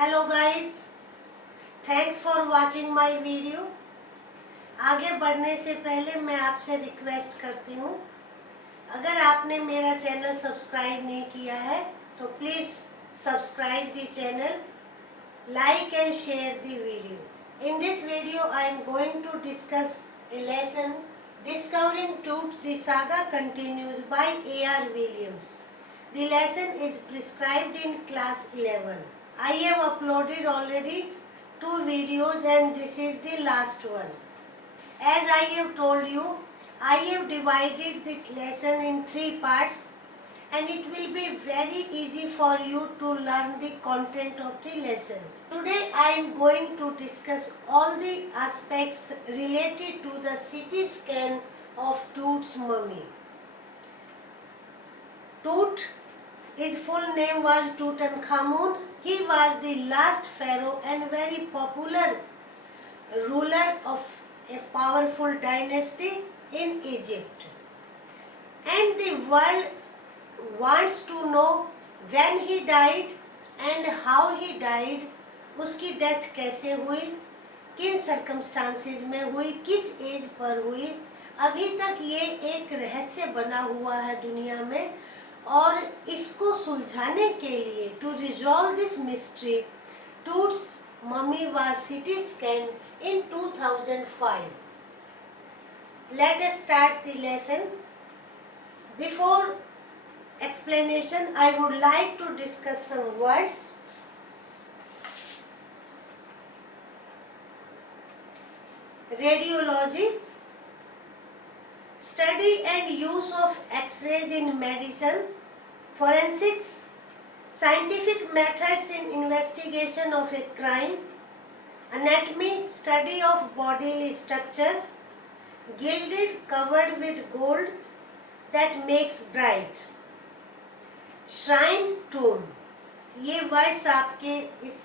Hello guys, thanks for watching my video. आगे बढ़ने से पहले मैं आपसे रिक्वेस्ट करती हूँ, अगर आपने मेरा चैनल सब्सक्राइब नहीं किया है तो please subscribe the channel, like and share the video. In this video I am going to discuss a lesson Discovering Tooth. The saga continues by A.R. Williams. The lesson is prescribed in class 11. I have uploaded already 2 videos and this is the last one. As I have told you, I have divided the lesson in 3 parts and it will be very easy for you to learn the content of the lesson. Today I am going to discuss all the aspects related to the CT scan of Toot's mummy. Toot, his full name was Tutankhamun. He was the last pharaoh and very popular ruler of a powerful dynasty in Egypt. And the world wants to know when he died and how he died. उसकी death कैसे हुई, किन circumstances में हुई, किस as per हुई, अभी तक ये एक रहस्य बना हुआ है दुनिया में। और इसको सुलझाने के लिए, to resolve this mystery, Tut's mummy was CT scanned in 2005. Let us start the lesson. Before explanation, I would like to discuss some words. Radiology, study and use of X-rays in medicine. Forensics, scientific methods in investigation of a crime. Anatomy, study of bodily structure. Gilded, covered with gold that makes bright. Shrine, tomb. ये words आपके इस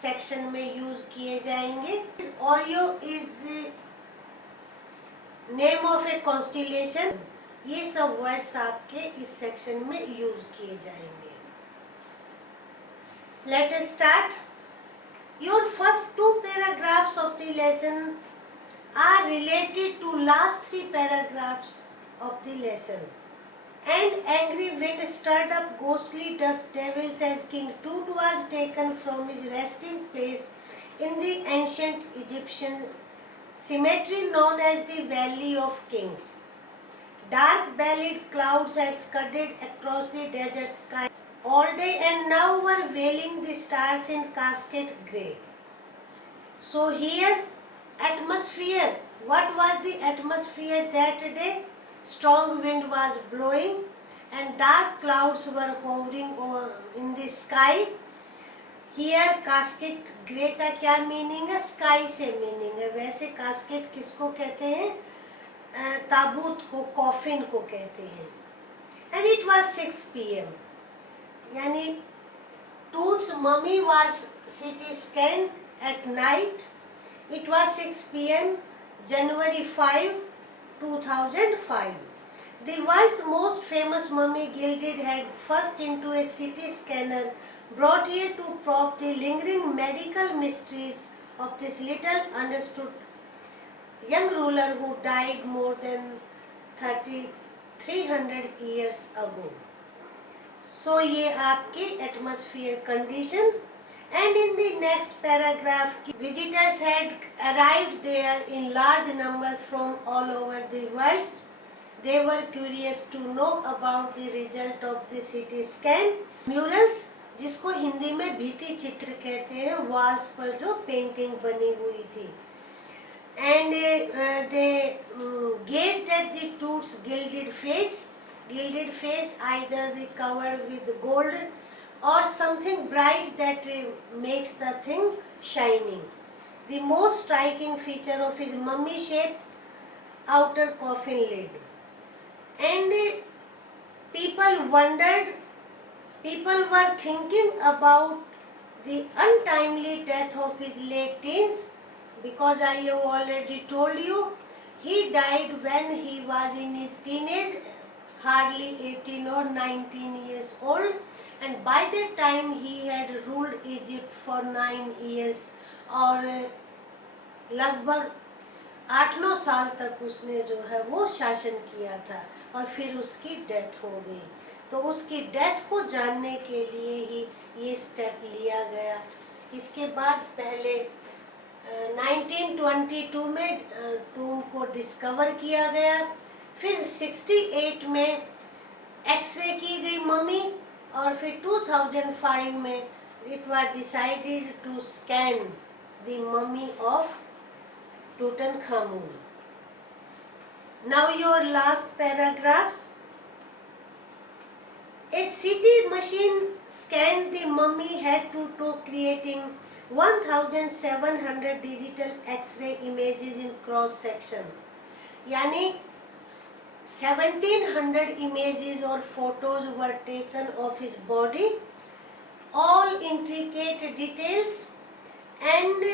section में use किए जाएंगे। Oreo is name of A constellation. ये सब words आपके इस सेक्शन में यूज किए जाएंगे। Let us start. Your first 2 paragraphs of the lesson are related to last 3 paragraphs of the lesson. And angry wind stirred up ghostly dust devils as King Tut was taken from his resting place in the ancient Egyptian cemetery known as the Valley of Kings. Dark bellied clouds had scudded across the desert sky all day and now were veiling the stars in casket grey. So here, atmosphere. What was the atmosphere that day? Strong wind was blowing and dark clouds were hovering in the sky. Here casket grey का क्या meaning है? Sky से meaning है। वैसे casket किसको कहते हैं? ताबूत को, कॉफिन को कहते हैं। And it was 6 PM. यानी Toot's mummy was CT scanned at night. It was 6 PM, January 5, 2005. The world's most famous mummy gilded head first into a CT scanner brought here to probe the lingering medical mysteries of this little understood young ruler who died more than 300 years ago. So ये आपकी atmosphere condition. And in the next paragraph, visitors had arrived there in large numbers from all over the world. They were curious to know about the result of the CT scan. Murals, जिसको हिंदी में भित्ति चित्र कहते हैं, walls पर जो painting बनी हुई थी. And they gazed at the Toot's gilded face. Gilded face, either the covered with gold or something bright that makes the thing shining. The most striking feature of his mummy-shaped outer coffin lid. And people were thinking about the untimely death of his late teens, because I have already told you, he died when he was in his teenage, hardly 18 or 19 years old. and by that time he had ruled Egypt for 9 years, और लगभग 8-9 साल तक उसने जो है वो शासन किया था, और फिर उसकी डेथ हो गई। तो उसकी डेथ को जानने के लिए ही ये स्टेप लिया गया। इसके बाद पहले 1922 में टूम को डिस्कवर किया गया, फिर 68 में एक्सरे की गई मम्मी, और फिर 2005 में it was decided to scan the mummy of Tutankhamun. Now your last paragraphs. A CT machine scanned the mummy head to toe, creating 1700 digital X-ray images in cross section. यानी 1700 images or photos were taken of his body, all intricate details, and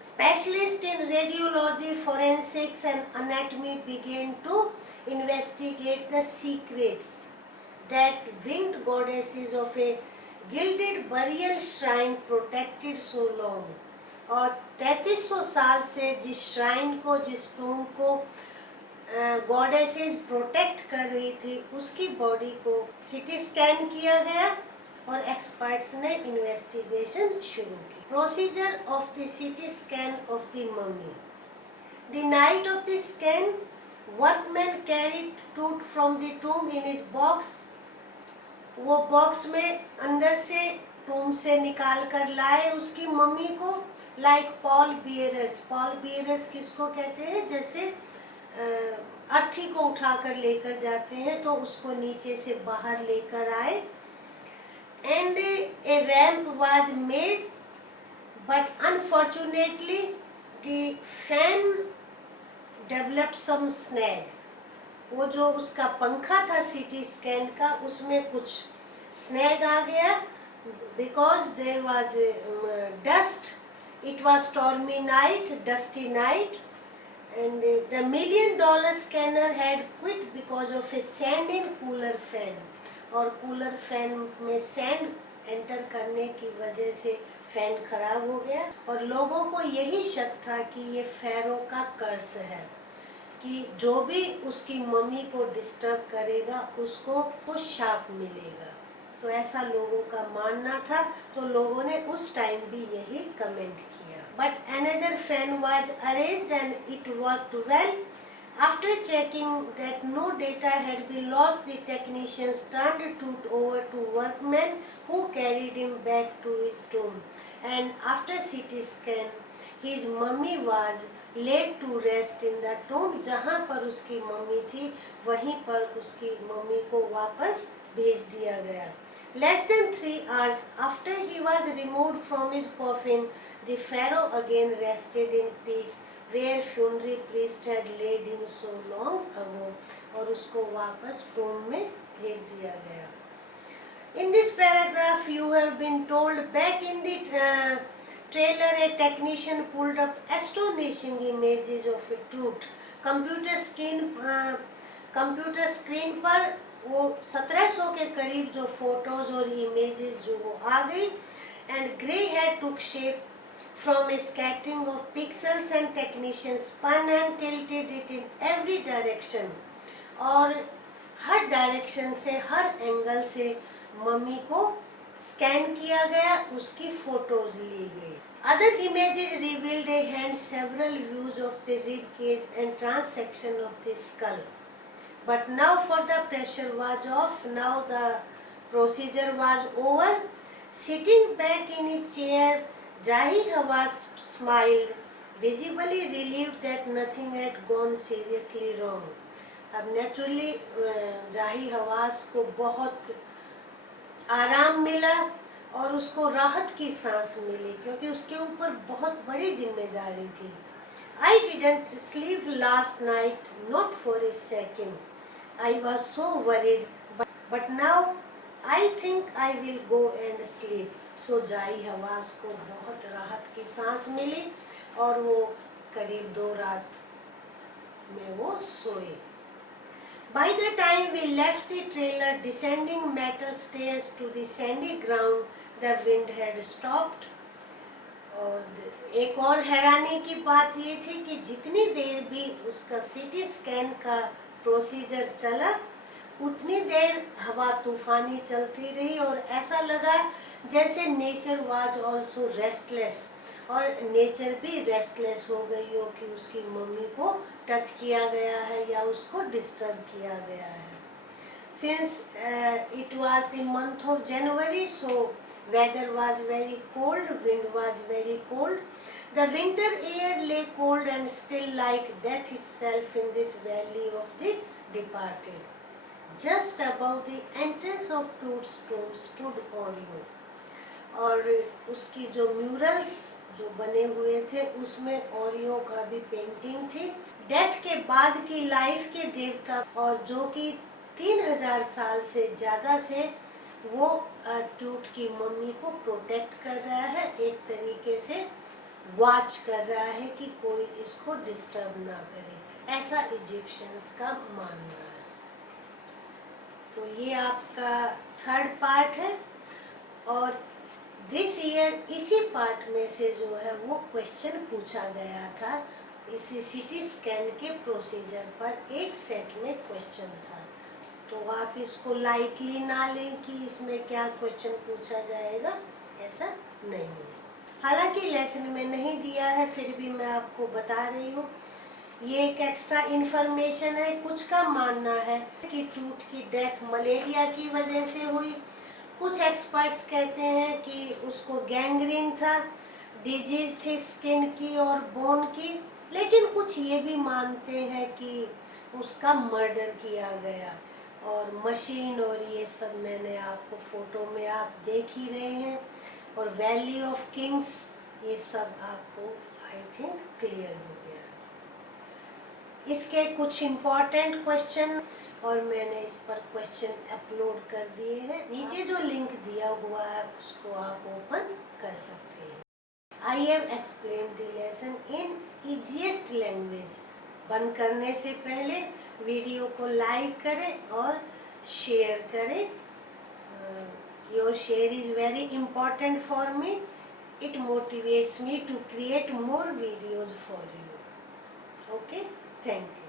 specialists in radiology, forensics and anatomy began to investigate the secrets that winged goddesses of a gilded burial shrine protected so long. और 3300 साल से जिस shrine को, जिस टूम को goddesses protect कर रही थी, उसकी बॉडी को सीटी स्कैन किया गया और एक्सपर्ट्स ने इन्वेस्टिगेशन शुरू की। Procedure of the CT scan of the mummy. The night of the scan, workman carried toot from the tomb in his box. वो बॉक्स में अंदर से टूम से निकाल कर लाए उसकी मम्मी को, like Paul bearers. Paul bearers किसको कहते हैं? जैसे अर्थी को उठाकर लेकर जाते हैं तो उसको नीचे से बाहर लेकर आए। And a ramp was made, but unfortunately the fan developed some snag. वो जो उसका पंखा था सीटी स्कैन का, उसमें कुछ स्नैग आ गया, because there was dust, it was stormy night, dusty night, and the $1 million scanner had quit because of a sand in cooler fan. और कूलर फैन में सैंड एंटर करने की वजह से फैन खराब हो गया, और लोगों को यही शक था कि ये फेरो का कर्स है कि जो भी उसकी मम्मी को डिस्टर्ब करेगा उसको वो शाप मिलेगा। तो ऐसा लोगों का मानना था, तो लोगों ने उस टाइम भी यही कमेंट किया। But another fan was arranged and it worked well. After checking that no data had been lost, the technicians turned it over to workmen who carried him back to his tomb. And after CT scan, his mummy was laid to rest in the tomb. जहाँ पर उसकी mummy थी वहीं पर उसकी mummy को वापस भेज दिया गया। Less than 3 hours after he was removed from his coffin, the pharaoh again rested in peace, where funerary priest had laid him so long ago, और उसको वापस टूम में भेज दिया गया। In this paragraph you have been told back in the trailer a technician pulled up astonishing images of a tooth. Computer screen पर वो 1700 के करीब जो फोटोज और इमेजेस जो वो आ गई, and grey hair took shape from a scattering of pixels, and technicians spun and tilted it in every direction. और हर डायरेक्शन से, हर एंगल से मम्मी को स्कैन किया गया, उसकी फोटोज ली गई। Other images revealed a hand, several views of the rib cage and transection of the skull. But now for the pressure was off, now the procedure was over. Sitting back in his chair, Jahi Hawass smiled, visibly relieved that nothing had gone seriously wrong. अब naturally जाही हवास को बहुत आराम मिला और उसको राहत की सांस मिली, क्योंकि उसके ऊपर बहुत बड़ी जिम्मेदारी थी। I didn't sleep last night, not for a second. I was so worried, but now I think I will go and sleep. सो जाही हवास को बहुत राहत की सांस मिली और वो करीब 2 रात में वो सोए। By the time we left the trailer descending metal stairs to the sandy ground, the wind had stopped. और एक और हैरानी की बात ये थी कि जितनी देर भी उसका सीटी स्कैन का प्रोसीजर चला, उतनी देर हवा तूफानी चलती रही और ऐसा लगा जैसे नेचर वाज ऑल्सो रेस्टलेस, और नेचर भी रेस्टलेस हो गई हो कि उसकी मम्मी को टच किया गया है या उसको डिस्टर्ब किया गया है. Since it was the month of January, so weather was very cold, wind was very cold. The winter air lay cold and still like death itself in this valley of the departed. Just above the entrance of Tombstone stood Orion. और उसकी जो murals जो बने हुए थे उसमें Oreo का भी पेंटिंग थी. डेथ के बाद की लाइफ के देवता, और जो कि 3000 साल से ज़्यादा से वो टूट की मम्मी को प्रोटेक्ट कर रहा है, एक तरीके से वॉच कर रहा है कि कोई इसको डिस्टर्ब ना करे, ऐसा इजिप्शियंस का मानना है. तो ये आपका थर्ड पार्ट है. और दिस ईयर इसी पार्ट में से जो है वो क्वेश्चन पूछा गया था. इसी सीटी स्कैन के प्रोसीजर पर एक सेट में क्वेश्चन था, तो आप इसको लाइटली ना लें कि इसमें क्या क्वेश्चन पूछा जाएगा, ऐसा नहीं है. हालांकि लेसन में नहीं दिया है, फिर भी मैं आपको बता रही हूँ. ये एक एक्स्ट्रा इन्फॉर्मेशन है. कुछ का मानना है कि टूट की डेथ मलेरिया की वजह से हुई. कुछ एक्सपर्ट्स कहते हैं कि उसको गैंग्रीन था, डिजीज थी स्किन की और बोन की. लेकिन कुछ ये भी मानते हैं कि उसका मर्डर किया गया. और मशीन और ये सब मैंने आपको फोटो में आप देख ही रहे हैं. और वैली ऑफ किंग्स, ये सब आपको आई थिंक क्लियर हो गया. इसके कुछ इम्पोर्टेंट क्वेश्चन और मैंने इस पर क्वेश्चन अपलोड कर दिए हैं. नीचे जो लिंक दिया हुआ है उसको आप ओपन कर सकते हैं. I have explain the lesson in easiest language. बंद करने से पहले वीडियो को लाइक करें और शेयर करें. Your share is very important for me. It motivates me to create more videos for you. Okay, thank you.